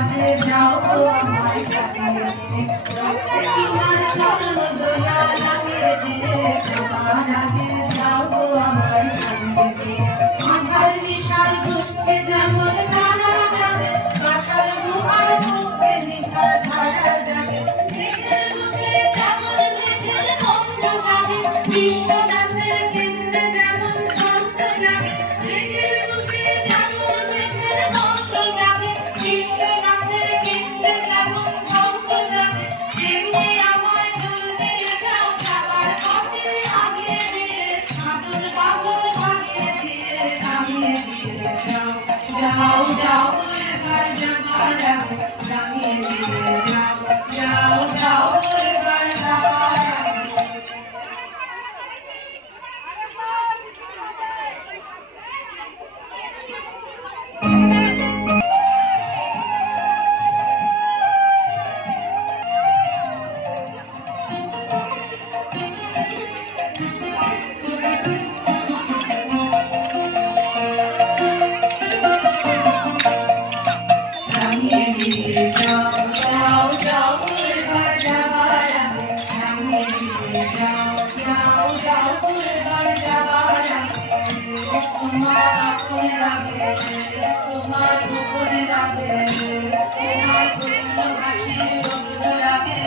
আগে যাও গো আমায় কাটিয়ে দিয়ে রক্তে তোমার স্বর্ণ দোলা লাগিয়ে দিয়ে তোমার আগে যাও গো আমায় কাটিয়ে দিয়ে মাথার নিশার বুকে যেমন তারা যাবে কাঁঠাল গুহার বুকে নিশার ধারা যাবে মেঘের বুকে যেমন মেঘের কণ্ঠ যাবে বিশ্বনাথের কেন্দ্রে যেমন কণ্ঠ যাবে মেঘের বুকে যেমন মেঘের কণ্ঠ যাবে বিশ্বনাথের কেন্দ্রে যেমন কণ্ঠ যাবে তেমনি আমায় জল দিয়ে যাও যাবার পথে আগিয়ে দিয়ে সাধন বাবুর ভাগিয়ে দিয়ে নামিয়ে দিয়ে যাও যাও যাও এবার যাবার আগে নামিয়ে দিয়ে যাও যাও যাও এবার যাবার আগে নামিয়ে দিয়ে যাও যাও যাও এবার যাবার আগে নামিয়ে দিয়ে যাও যাও যাও এবার যাবার আগে তোমার আপন লাগে তোমার গোপন লাগে তোমার করুণ হাসি করুণ লাগে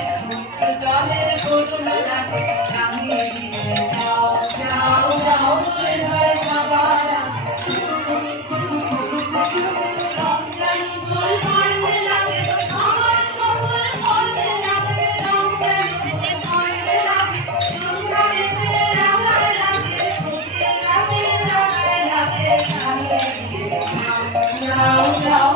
জলের করুণ লাগে নামিয়ে দিয়ে যাও যাও যাও এবার যাবার আগে যাও যাও